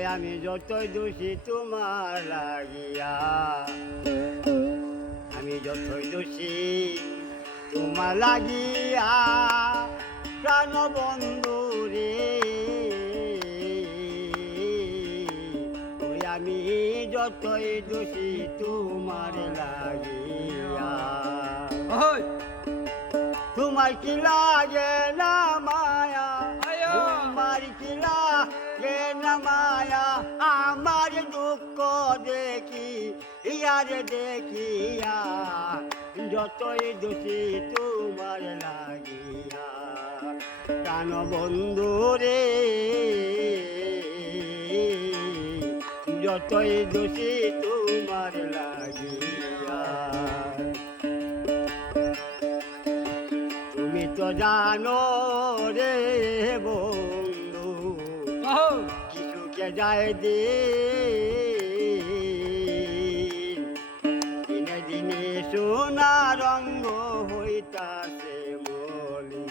ওই আমি যতই দোষী তোমার লাগিয়া আমি যতই দোষী তোমার লাগিয়া প্রাণ বন্ধু রে ওই আমি যতই দোষী তোমার লাগিয়া। তোমার কি লাগে না মায়া, আমার দুঃখ দেখি, ইয়ার দেখিয়া, যতই দোষী তোমার লাগিয়া। প্রাণ বন্ধু রে, যতই দোষী তোমার লাগিয়া। তুমি তো জানো রে ওই যায় দে দিনে দিনে সোনা রঙ্গ হইতাছে বলি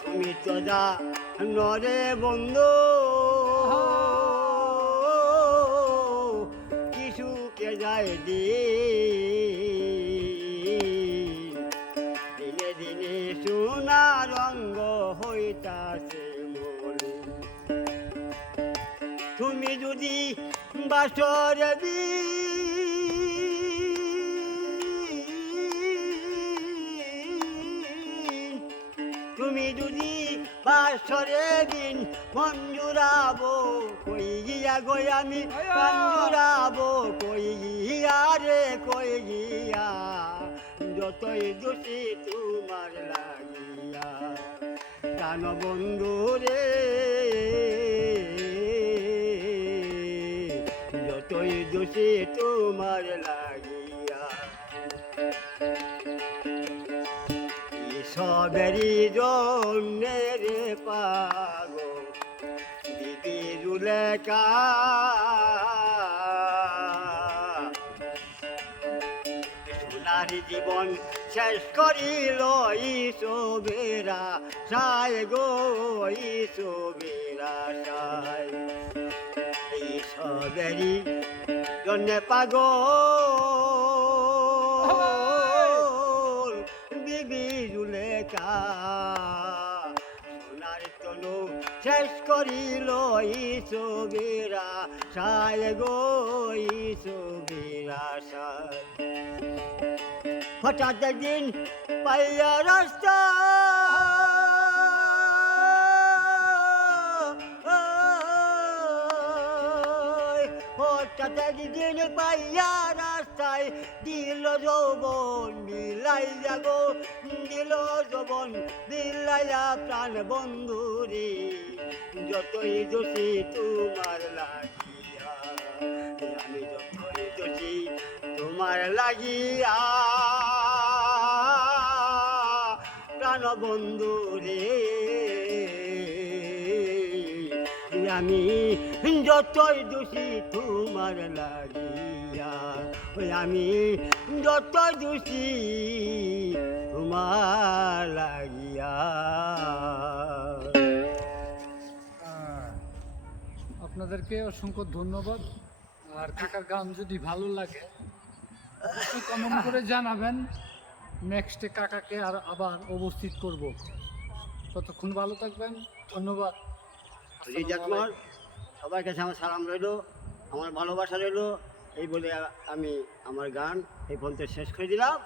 তুমি তো জানো রে বন্ধু। কিছুকে যায় দিন দিনে দিনে সোনা রঙ্গ হইতাছে যদি বাসর দিন তুমি যদি বাসরে দিন মঞ্জুরাবো, কই গিয়া গই আমি। মঞ্জুরাবো, কই গিয়া রে, কই গিয়া যতই দোষী তোমার লাগিয়া প্রাণ বন্ধু রে দোষী তোমার লাগিয়া। সবেরি জন্যে রে পাগো দিদি রুলেকা সোনার জীবন শেষ করিল ইসবেরা সায় গো ইসবেরা সায় এই সবেরি জন্যে পাগল। বিবি জুলেকা সোনার তনু শেষ করিল ইসবেরা সায় গো ইসবেরা সায়। হঠাৎ একদিন পাইয়া রাস্তা হঠাৎ একদিন পাইয়া রাস্তায় দিল যৌবন দিল যৌবন, বিলাইয়া প্রাণ যতই দোষী তোমার লাগিয়া, আমি যতই দোষী তোমার লাগিয়া। প্রাণ বন্ধু রে আমি যতই দোষী তোমার লাগিয়া ওই আমি যতই দোষী তোমার লাগিয়া। আপনাদেরকে অসংখ্য ধন্যবাদ। আর কাকার গান যদি ভালো লাগে কমেন্ট করে জানাবেন। নেক্সটে কাকাকে আর আবার উপস্থিত করব। ততক্ষণ ভালো থাকবেন। ধন্যবাদ। রিজাতমর সবার কাছে আমার সালাম রইল আমার ভালোবাসা রইল এই বলে আমি আমার গান এই পর্যন্ত শেষ করে দিলাম।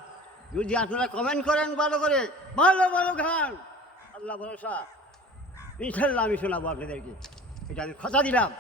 যদি আপনারা কমেন্ট করেন ভালো করে ভালো ভালো গান আল্লাহ ভরসা। ইনশাল্লাহ আমি শোনাবো আপনাদেরকে। এটা আমি কথা দিলাম।